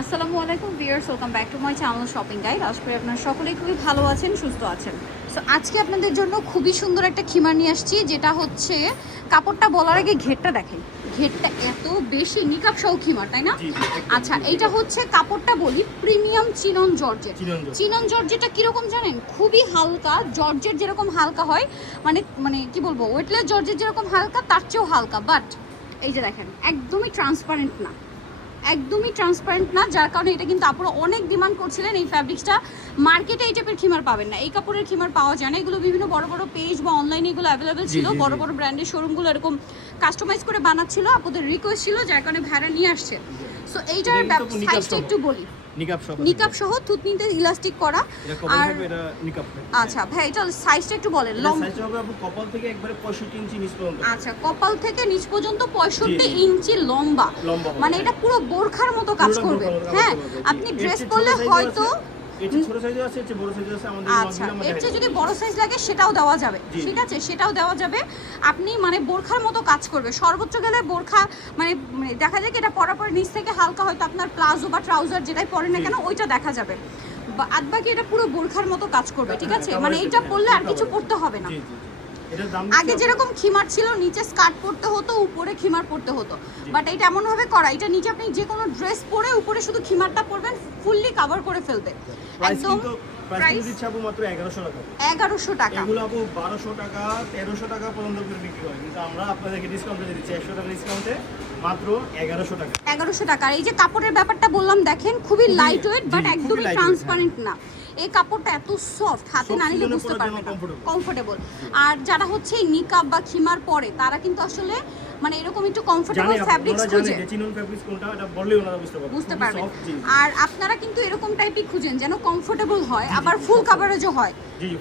আসসালামু আলাইকুম viewers, welcome back to my channel shopping guide. আশা করি আপনারা সকলেই খুবই ভালো আছেন, সুস্থ আছেন। সো আজকে আপনাদের জন্য খুবই সুন্দর একটা খিমার নিয়ে আসছি, যেটা হচ্ছে কাপড়টা বলার আগে ঘেরটা দেখেন। ঘেরটা এত বেশি নিকাব সহ খিমার, তাই না? আচ্ছা, এইটা হচ্ছে কাপড়টা বলি প্রিমিয়াম চিনন জর্জেট। চিনন জর্জেটটা কিরকম জানেন? খুবই হালকা, জর্জেট যেরকম হালকা হয়, মানে মানে কি বলবো, ওয়েটলেস জর্জেট যেরকম হালকা তার চেয়েও হালকা। বাট এই যে দেখেন, একদমই ট্রান্সপারেন্ট না, একদমই ট্রান্সপারেন্ট না, যার কারণে এটা কিন্তু আপনারা অনেক ডিমান্ড করছিলেন। এই ফ্যাব্রিক্সটা মার্কেটে এই টাইপের খিমার পাবেন না, এই কাপড়ের খিমার পাওয়া যায় না। এগুলো বিভিন্ন বড় বড় পেজ বা অনলাইনে এগুলো অ্যাভেলেবেল ছিল, বড় বড় ব্র্যান্ডের শোরুমগুলো এরকম কাস্টমাইজ করে বানাচ্ছিল, আপনাদের রিকোয়েস্ট ছিল, যার কারণে ভাড়া নিয়ে আসছে। সো এইটার সাইজটা একটু বলি, নিকাব সহ থুতনিতে ইলাস্টিক করা। আর আচ্ছা ভাই, এটা সাইজটা একটু বলেন। সাইজটা হবে আপু কপাল থেকে একবারে 65 ইঞ্চি নিচ পর্যন্ত। আচ্ছা, কপাল থেকে নিচ পর্যন্ত 65 ইঞ্চি লম্বা, মানে এটা পুরো বোরখার মতো কাজ করবে। হ্যাঁ, আপনি ড্রেস পরলে হয়তো ছোট সাইজও আছে, বড় সাইজও আছে আমাদের। আচ্ছা, এর চেয়ে যদি বড় সাইজ লাগে সেটাও দেওয়া যাবে, ঠিক আছে, সেটাও দেওয়া যাবে। আপনি মানে বোরখার মতো কাজ করবে। সর্বোচ্চ গেলে বোরখা মানে দেখা যায় কি এটা পরার পরে নিচ থেকে হালকা হয়তো আপনার প্লাজো বা ট্রাউজার যেটাই পরেন না কেন ওইটা দেখা যাবে, আদ বাকি এটা পুরো বোরখার মতো কাজ করবে, ঠিক আছে। মানে এইটা পরলে আর কিছু পরতে হবে না। আগে যেরকম খিমার ছিল, নিচে স্কার্ট পরতে হতো, উপরে খিমার পরতে হতো, বাট এটা এমন ভাবে করা, এটা নিচে আপনি যে কোনো ড্রেস পরে উপরে শুধু খিমারটা পরবেন, ফুললি কভার করে ফেলবে। একদম প্রাইস দিচ্ছি মাত্র 1100 টাকা। 1100 টাকা। এগুলো আপু 1200 টাকা 1300 টাকা পর্যন্ত করে বিক্রি হয়, কিন্তু আমরা আপনাদেরকে ডিসকাউন্টে দিচ্ছি 100 টাকা ডিসকাউন্টে মাত্র 1100 টাকা। 1100 টাকা। আর এই যে কাপড়ের ব্যাপারটা বললাম, দেখেন খুবই লাইট ওয়েট, বাট একদমই ট্রান্সপারেন্ট না। এই কাপড়টা এত সফট, হাতে না নিলে বুঝতে পারবেন না, কমফোর্টেবল। আর যারা হচ্ছে নিকাব বা খিমার পরে, তারা কিন্তু আসলে মানে এরকম একটু কমফোর্টেবল ফ্যাব্রিক্স খুঁজে, চিনন ফ্যাব্রিক্স কোনটা এটা বললেই ওনারা বুঝতে পারবেন। আর আপনারা কিন্তু এরকম টাইপই খুঁজেন যেন কমফোর্টেবল হয়, আবার ফুল কভারেজও হয়,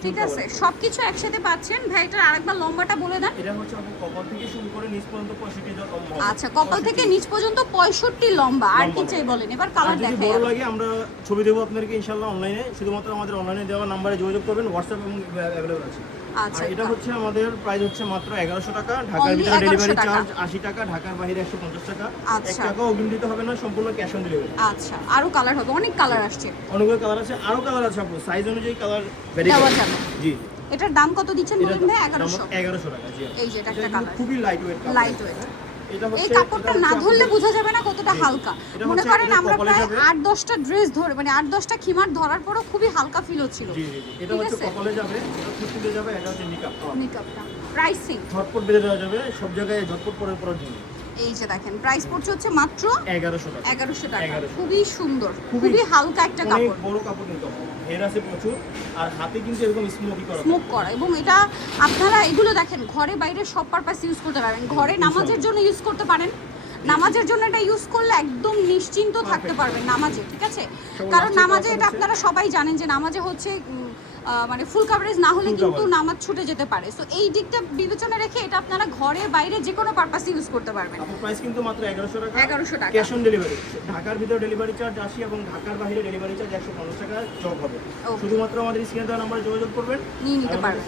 ঠিক আছে। সবকিছু একসাথে পাচ্ছেন। ভাই, এটার আরেকবার লম্বাটা বলে দেন। এটা হচ্ছে আপু কপাল থেকে শুরু করে নিচ পর্যন্ত 65 লম্বা। আচ্ছা, কপাল থেকে নিচ পর্যন্ত 65 লম্বা। আর কি চাই বলেন, এবার কালার দেখাই। ভালো লাগে আমরা ছবি দেবো আপনাদেরকে ইনশাআল্লাহ অনলাইনে, শুধুমাত্র আমাদের অনলাইনে দেওয়া নম্বরে যোগাযোগ করবেন, হোয়াটসঅ্যাপ এবং अवेलेबल আছে। আচ্ছা, এটা হচ্ছে আমাদের প্রাইস হচ্ছে মাত্র 1100 টাকা। ঢাকার ভিতরে ডেলিভারি চার্জ 80 টাকা, ঢাকার বাইরে 150 টাকা। 1 টাকা অগ্রিম দিতে হবে না, সম্পূর্ণ ক্যাশ অন ডেলিভারি। আচ্ছা, আরো কালার হবে, অনেক কালার আসছে, অনেকগুলো কালার আছে, আরো কালার আছে আপু, সাইজ অনুযায়ী কালার ভ্যারি দেওয়া যাবে। জি, এটার দাম কত দিচ্ছেন বলেন ভাই? 1100 টাকা। জি, এই যে এটা একটা কালার, খুবই লাইট ওয়েট। Light weight. এই কাপড়টা না ধরলে বোঝা যাবে না কতটা হালকা। মনে করেন আমরা প্রায় 8-10টা ড্রেস ধরে, মানে 8-10টা খিমার ধরার পরও খুবই হালকা ফিল হচ্ছিল। জি জি, এটা হচ্ছে কপালে যাবে, এটা ফুটতে যাবে, এটা হচ্ছে নিকাবটা প্রাইসিং ঝটপট বেঁধে দেওয়া যাবে, সব জায়গায় ঝটপট পরে পরার জন্য। এই যে দেখেন, প্রাইস পড়ছে হচ্ছে মাত্র 1100 টাকা। 1100 টাকা। খুবই সুন্দর, খুবই হালকা একটা কাপড়, বড় কাপড় কিন্তু এর আছে প্রচুর, আর হাতে কিন্তু এরকম স্মোক করা। এবং এটা আপনারা এগুলো দেখেন ঘরে বাইরে সব পারপাস ইউজ করতে পারবেন। ঘরে নামাজের জন্য ইউজ করতে পারেন, নামাজের জন্য এটা ইউজ করলে একদম নিশ্চিন্ত থাকতে পারবেন নামাজে, ঠিক আছে। কারণ নামাজে এটা আপনারা সবাই জানেন যে নামাজে হচ্ছে মানে ফুল কভারেজ না হলে কিন্তু নামাজ ছুটে যেতে পারে। সো এই দিকটা বিবেচনা রেখে এটা আপনারা ঘরে বাইরে যে কোনো পারপাসে ইউজ করতে পারবেন। প্রাইস কিন্তু মাত্র 1100 টাকা। 1100 টাকা ক্যাশ অন ডেলিভারি। ঢাকার ভিতরে ডেলিভারি চার্জ 80 এবং ঢাকার বাইরে ডেলিভারি চার্জ 150 টাকা যোগ হবে। শুধুমাত্র আমাদের স্ক্রিনে দেওয়া নম্বরে যোগাযোগ করবেন, নিয়ে নিতে পারবেন।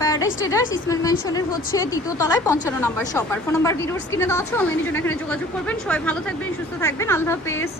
প্যারাডাইস ট্রেডার্স ইসমাইল মেনশনের হচ্ছে 3য় তলায় 55 নম্বর শপ। আর ফোন নাম্বার ভিডিওর স্ক্রিনে দেওয়া আছে, অনলাইনের জন্য এখানে যোগাযোগ করবেন। সবাই ভালো থাকবেন, সুস্থ থাকবেন, আল্লাহ হাফেজ।